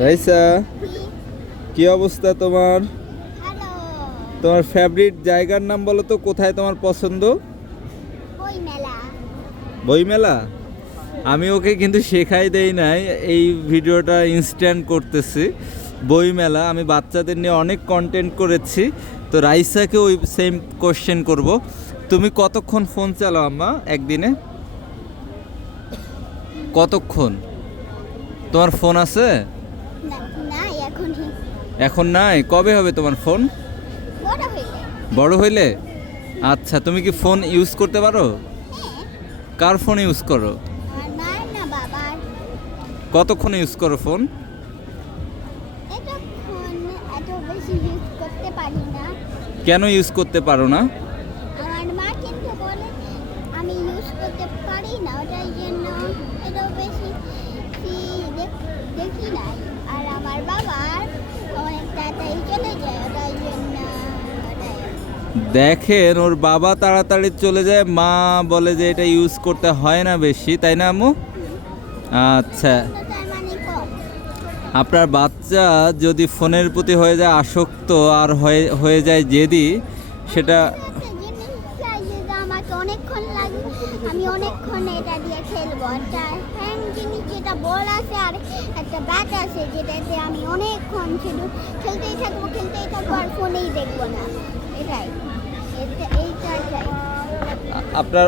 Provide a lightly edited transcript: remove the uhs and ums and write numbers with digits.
রাইসা, কি অবস্থা তোমার? হ্যালো। তোমার ফেভারিট জায়গার নাম বলো তো, কোথায় তোমার পছন্দ? বই মেলা। বইমেলা? আমি ওকে কিন্তু শেখাই দেই নাই, এই ভিডিওটা ইনস্ট্যান্ট করতেছি। বইমেলা, আমি বাচ্চাদের নিয়ে অনেক কন্টেন্ট করেছি, তো রাইসাকে ওই সেম কোশ্চেন করব। তুমি কতক্ষণ ফোন চালাও আম্মা একদিনে? কতক্ষণ? তোমার ফোন আছে? না না, এখনই এখন নাই? কবে হবে তোমার ফোন? বড় হইলে। বড় হইলে? আচ্ছা, তুমি কি ফোন ইউজ করতে পারো? হ্যাঁ, কার ফোন ইউজ করো? আর মার না বাবার। কতক্ষণ ইউজ করো ফোন? এতক্ষণ এত বেশি ইউজ করতে পারি না। কেন ইউজ করতে পারো না? আমার মা কিন্তু বলে আমি ইউজ করতে পারি না, ওটার জন্য এত বেশি দেখি নাই। আর আমার বাবার অনেক তাড়াতাড়ি চলে যায়, ওটার জন্য ওটাই। দেখেন, ওর বাবা তাড়াতাড়ি চলে যায়, মা বলে যে এটা ইউজ করতে হয় না বেশি, তাই না আম্মু? আচ্ছা, তার মানে কম। আপনার বাচ্চা যদি ফোনের প্রতি হয়ে যায় আসক্ত আর হয়ে যায় জেদি, সেটা একটা জিনিস চাই যেটা আমাকে অনেকক্ষণ লাগে, আমি অনেকক্ষণ এটা দিয়ে খেলবো। একটা হ্যাং জিনিস যেটা বল আছে আর একটা ব্যাট আছে যেটাতে আমি অনেকক্ষণ শুধু খেলতেই থাকবো আর ফোনেই দেখবো না। এটাই এইটা চাই। আপনার